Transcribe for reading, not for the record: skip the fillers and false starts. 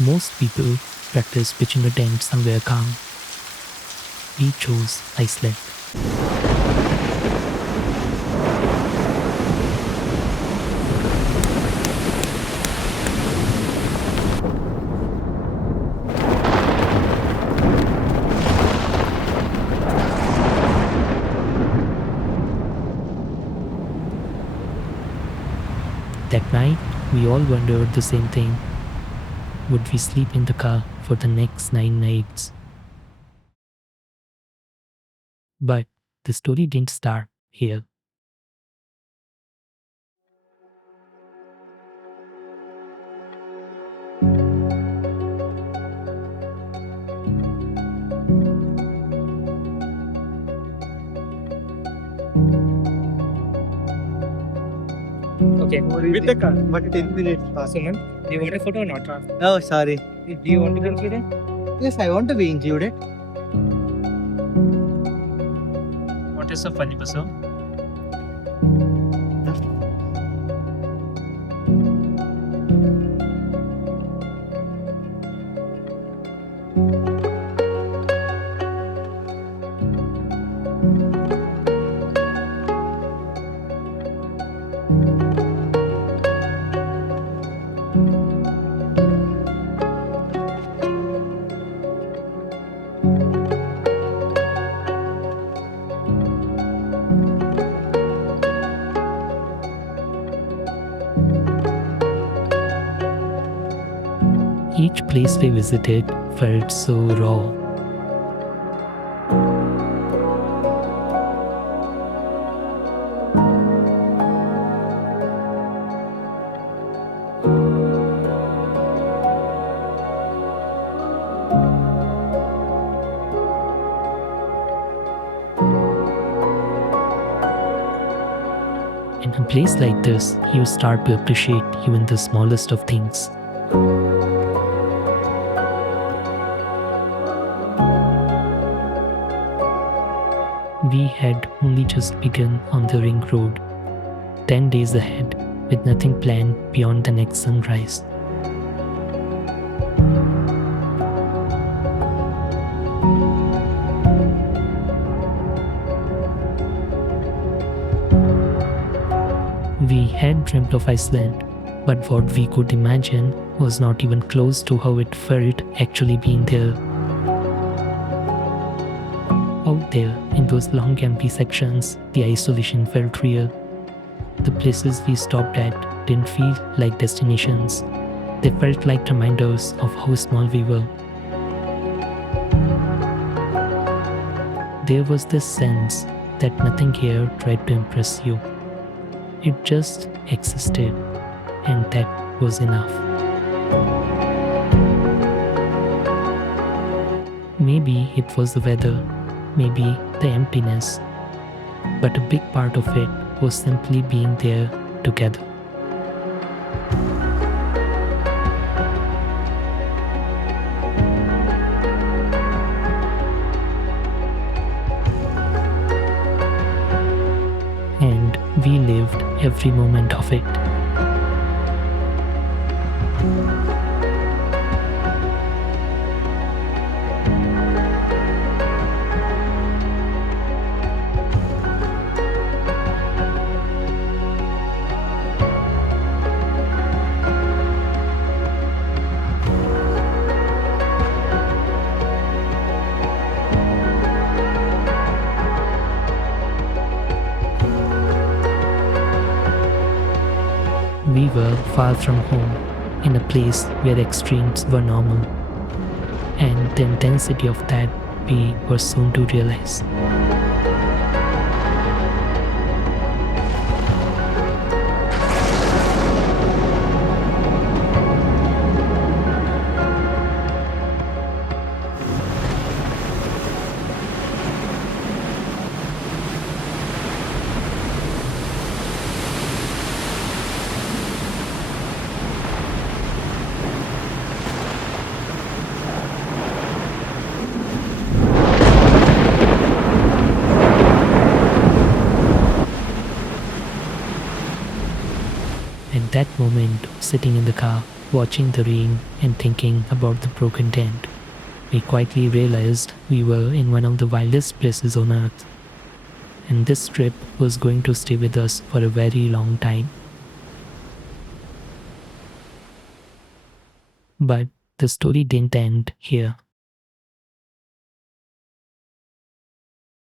Most people practice pitching a tent somewhere calm. We chose Iceland. That night, we all wondered the same thing. Would we sleep in the car for the next 9 nights? But the story didn't start here. Okay, with the car, but 10 minutes fast. Suman, do you want a photo or not? Oh, sorry. Do you want to be included? Yes, I want to be included. What is so funny, Basu? Each place we visited felt so raw. In a place like this, you start to appreciate even the smallest of things. We had only just begun on the ring road, 10 days ahead, with nothing planned beyond the next sunrise. We had dreamt of Iceland, but what we could imagine was not even close to how it felt actually being there. Out there, in those long empty sections, the isolation felt real. The places we stopped at didn't feel like destinations. They felt like reminders of how small we were. There was this sense that nothing here tried to impress you. It just existed, and that was enough. Maybe it was the weather, maybe the emptiness, but a big part of it was simply being there together. And we lived every moment of it. We were far from home, in a place where extremes were normal, and the intensity of that we were soon to realize. At that moment, sitting in the car, Watching the rain and thinking about the broken tent, we quietly realized we were in one of the wildest places on earth. And this trip was going to stay with us for a very long time. But the story didn't end here.